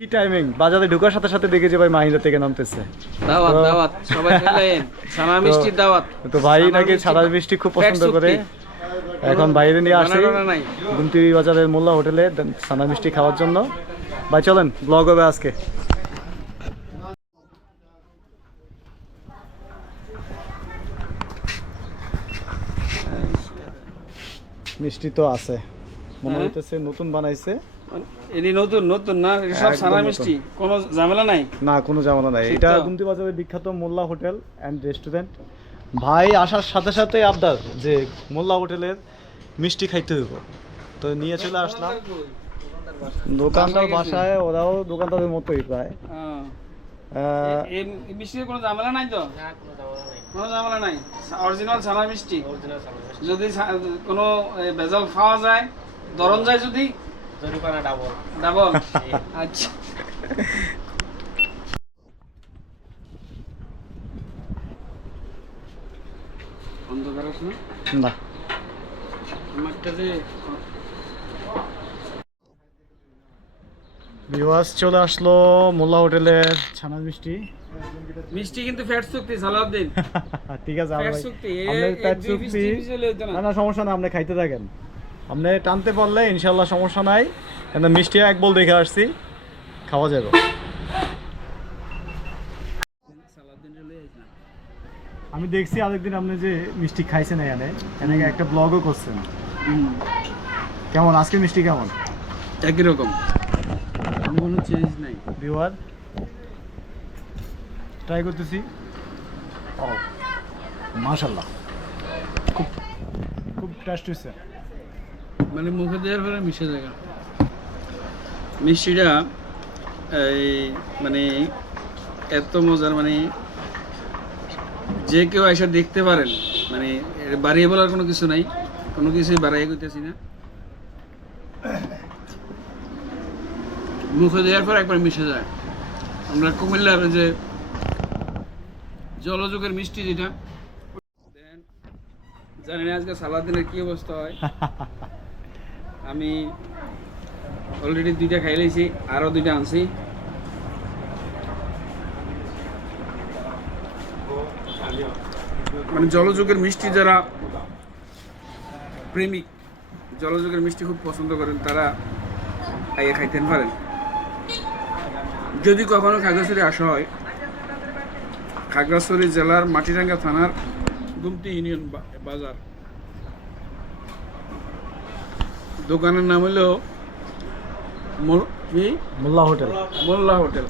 কি টাইমিং বাজারে ঢোকার সাথে সাথে দেখে যে ভাই মাহিন্দা থেকে নামতেছে। দাওয়াত দাওয়াত সবাই চলেন সানা মিষ্টির দাওয়াত। তো ভাই নাকি সাদা মিষ্টি খুব পছন্দ করে। এখন বাইরে নিয়ে আসে। গুমতি বাজারের মোল্লা হোটেলে সাদা মিষ্টি খাওয়ার জন্য। ভাই চলেন ব্লগ হবে আজকে। মিষ্টি তো আছে। মনে হ্যাঁ। হইতেছে নতুন বানাইছে। এটি নতুন নতুন না? সব নতুন। মিষ্টি কোনো ঝামেলা নাই? না কোনো জামানা নাই। এটা গুমতি বাজারের বিখ্যাত মোল্লা হোটেল অ্যান্ড রেস্টুরেন্ট ভাই আসার সাথে সাথে আবদার যে মোল্লা হোটেলের মিষ্টি খাইতে হইব। তো নিয়ে চলে আসলাম। দোকানদার বাসায় ওরাও দোকানদারের মতোই প্রায়। হ্যাঁ। মিষ্টির কোনো ঝামেলা নাই তো? কোনো ঝামেলা নাই। অরিজিনাল সানা মিষ্টি যদি কোনো ভেজাল খাওয়া যায় দরন যায় যদি? ডাবল আচ্ছা। অন্ধকার আছে না না। আমারটা যে ভিউয়ার্স চলে আসলো মোল্লা হোটেলের ছানা মিষ্টি। মিষ্টি কিন্তু ফ্যাট চুক্তি সালাউদ্দিন। ঠিক আছে আর ফ্যাট চুক্তি না সমস্যা না আপনি খাইতে থাকেন। আপনি টানতে পারলে ইনশাল্লাহ সমস্যা নাই। কিন্তু মিষ্টি এক বল দেখে আসছি খাওয়া যাবে। আমি দেখছি আরেকদিন আপনি যে মিষ্টি খাইছেন এখানে এখানে একটা ব্লগও করছেন। কেমন? আজকে মিষ্টি কেমন? একই রকম। কোনো চেঞ্জ নাই। ভিউয়ার ট্রাই করতেছি। ও মাশাল্লাহ খুব খুব টেস্ট হয়েছে মানে মুখে দেওয়ার পরে মিশে জায়গা মিষ্টিটা, এই মানে এত মজার মানে যে কেউ এসে দেখতে পারেন মানে বাড়িয়ে বলার কোনো কিছু নাই, কোনো কিছুই বাড়াইয়ে করতেছি না। মুখে দেওয়ার পর একবার মিশে যায়। আমরা কুমিল্লার যে জলযোগের মিষ্টি যেটা জানি না আজকে সালাদিনের কি অবস্থা হয়। আমি অলরেডি দুইটা খাই লাইছি আরও দুইটা আনছি। মানে জলযোগের মিষ্টি যারা প্রেমিক, জলযোগের মিষ্টি খুব পছন্দ করেন, তারা আইয়ে খাইতেন, পারেন। যদি কখনো খাগড়াছড়ি আসা হয়, খাগড়াছড়ি জেলার মাটিরাঙ্গা থানার গুমতি ইউনিয়ন বাজার। দোকানের নাম হলো মোল্লা হোটেল। মোল্লা হোটেল।